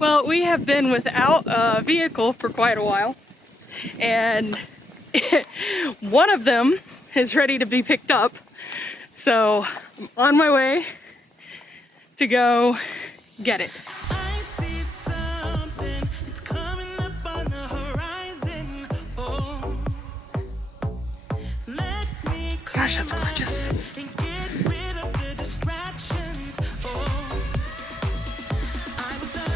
Well, we have been without a vehicle for quite a while, and one of them is ready to be picked up. So I'm on my way to go get it. I see something, it's coming up on the horizon. Oh, let me Gosh, that's gorgeous. and get rid of the distractions. Oh, I was down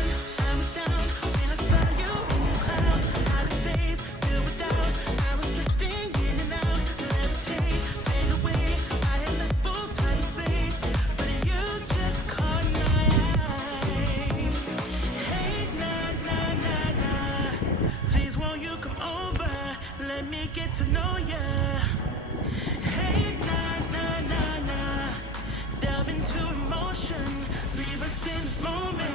when I saw you. Clouds, out of phase, filled with doubt. I was drifting in and out, levitate, fade away. I had left full time and space, but you just caught my eye. Hey, nah, please won't you come over? Let me get to know ya. Hey, nah, delve into emotion, leave us in this moment.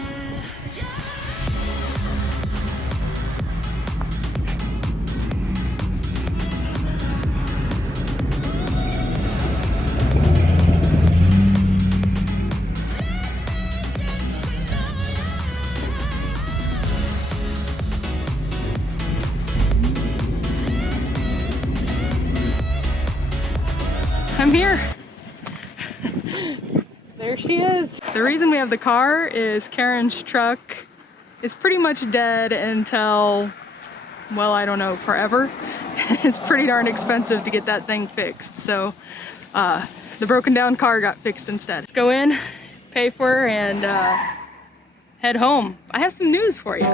I'm here. There she is. The reason we have the car is Karen's truck is pretty much dead until, well, I don't know, forever. It's pretty darn expensive to get that thing fixed. So the broken down car got fixed instead. Let's go in, pay for her, and head home. I have some news for you.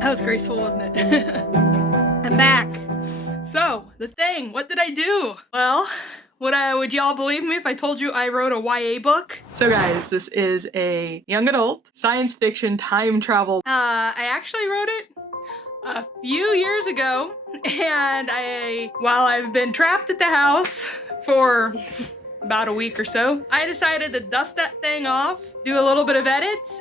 That was graceful, wasn't it? I'm back. So, the thing, what did I do? Well, would y'all believe me if I told you I wrote a YA book? So guys, this is a young adult science fiction time travel. I actually wrote it a few years ago, and while I've been trapped at the house for about a week or so, I decided to dust that thing off, do a little bit of edits.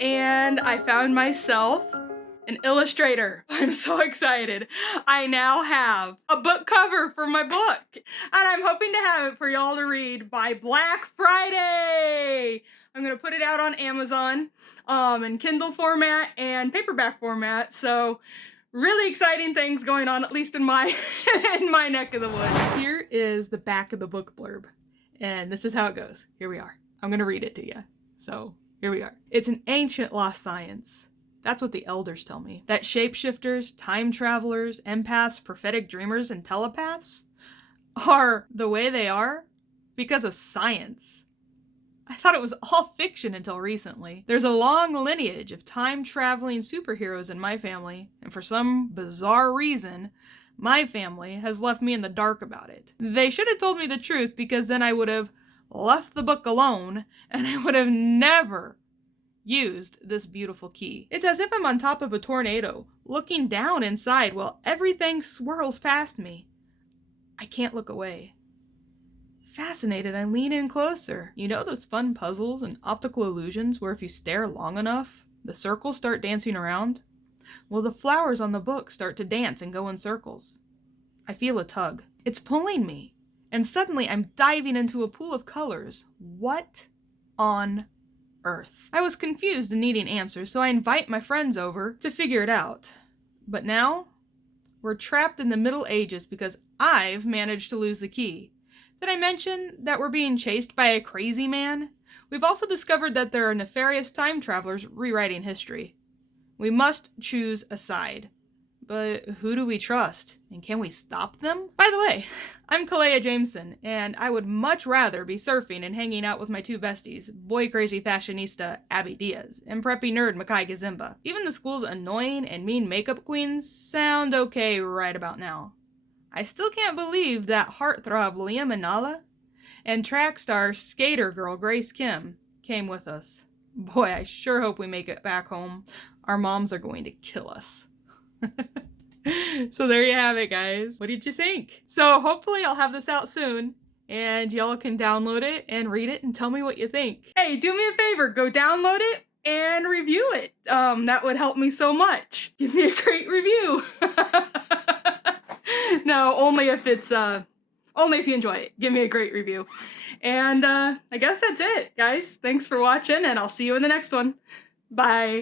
And I found myself an illustrator. I'm so excited. I now have a book cover for my book, and I'm hoping to have it for y'all to read by Black Friday. I'm gonna put it out on Amazon in Kindle format and paperback format. So really exciting things going on, at least in my in my neck of the woods. Here is the back of the book blurb, and this is how it goes. Here we are. I'm gonna read it to you. So here we are. It's an ancient lost science. That's what the elders tell me. That shapeshifters, time travelers, empaths, prophetic dreamers, and telepaths are the way they are because of science. I thought it was all fiction until recently. There's a long lineage of time-traveling superheroes in my family, and for some bizarre reason, my family has left me in the dark about it. They should have told me the truth, because then I would have left the book alone, and I would have never used this beautiful key. It's as if I'm on top of a tornado, looking down inside while everything swirls past me. I can't look away. Fascinated, I lean in closer. You know those fun puzzles and optical illusions where if you stare long enough, the circles start dancing around? Well, the flowers on the book start to dance and go in circles. I feel a tug. It's pulling me. And suddenly I'm diving into a pool of colors. What on earth? I was confused and needing answers, so I invite my friends over to figure it out. But now, we're trapped in the Middle Ages because I've managed to lose the key. Did I mention that we're being chased by a crazy man? We've also discovered that there are nefarious time travelers rewriting history. We must choose a side. But who do we trust? And can we stop them? By the way, I'm Kalea Jameson, and I would much rather be surfing and hanging out with my two besties, boy-crazy fashionista Abby Diaz and preppy nerd Makai Gazimba. Even the school's annoying and mean makeup queens sound okay right about now. I still can't believe that heartthrob Liam Anala and track star skater girl Grace Kim came with us. Boy, I sure hope we make it back home. Our moms are going to kill us. So there you have it, guys. What did you think? So hopefully I'll have this out soon and y'all can download it and read it and tell me what you think. Hey, do me a favor, go download it and review it. That would help me so much. Give me a great review. No, only if you enjoy it. Give me a great review. And I guess that's it, guys. Thanks for watching, and I'll see you in the next one. Bye.